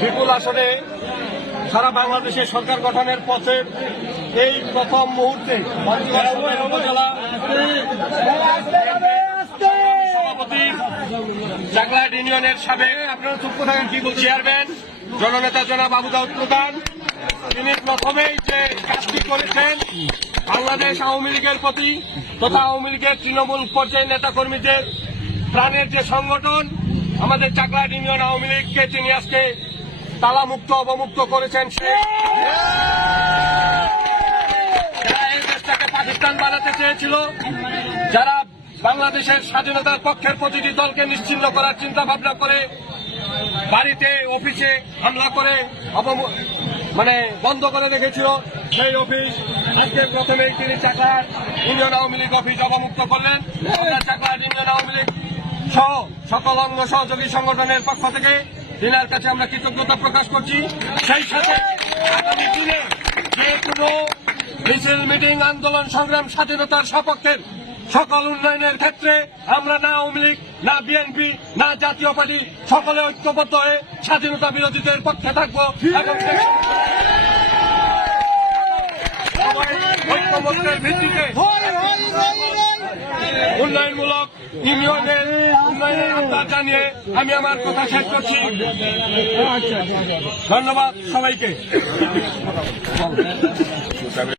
বিপুল আসনে সারা বাংলাদেশে সরকার গঠনের পথে এই প্রথম মুহূর্তে উপজেলা সভাপতি চাকলাহাট ইউনিয়নের সাবেক আপনারা চুপ থাকেন কি বলছি চেয়ারম্যান জননেতা জনাব আবু দাউদ প্রধান, তিনি প্রথমেই যে কাজটি করেছেন বাংলাদেশ আওয়ামী লীগের প্রতি তথা আওয়ামী লীগের তৃণমূল পর্যায়ের নেতাকর্মীদের প্রাণের যে সংগঠন আমাদের চাকলাহাট ইউনিয়ন আওয়ামী লীগকে তিনি আজকে তালামুক্ত অবমুক্ত করেছেন। যারা এই দেশটাকে পাকিস্তান বানাতে চেয়েছিল, যারা বাংলাদেশের স্বাধীনতার পক্ষের প্রতিটি দলকে নিশ্চিহ্ন করার চিন্তা ভাবনা করে বাড়িতে অফিসে হামলা করে বন্ধ করে রেখেছিল, সেই অফিস আজকে প্রথমেই তিনি চাকলাহাট ইউনিয়ন আওয়ামী লীগ অফিস অবমুক্ত করলেন। আমরা চাকলাহাট ইউনিয়ন আওয়ামী লীগ সহ সকল অঙ্গ সহযোগী সংগঠনের পক্ষ থেকে তিনার কাছে আমরা কৃতজ্ঞতা প্রকাশ করছি। সেই সাথে আগামী দিনে যে কোনো মিছিল মিটিং আন্দোলন সংগ্রাম স্বাধীনতার সপক্ষের সকল উন্নয়নের ক্ষেত্রে আমরা না আওয়ামী লীগ না বিএনপি না জাতীয় পার্টি সকলে ঐক্যবদ্ধ হয়ে স্বাধীনতা বিরোধীদের পক্ষে থাকবো এবং ঐক্যবদ্ধের ভিত্তিতে উন্নয়নমূলক ইউনিয়নের উন্নয়নের আহ্বান জানিয়ে আমি আমার কথা শেষ করছি। ধন্যবাদ সবাইকে।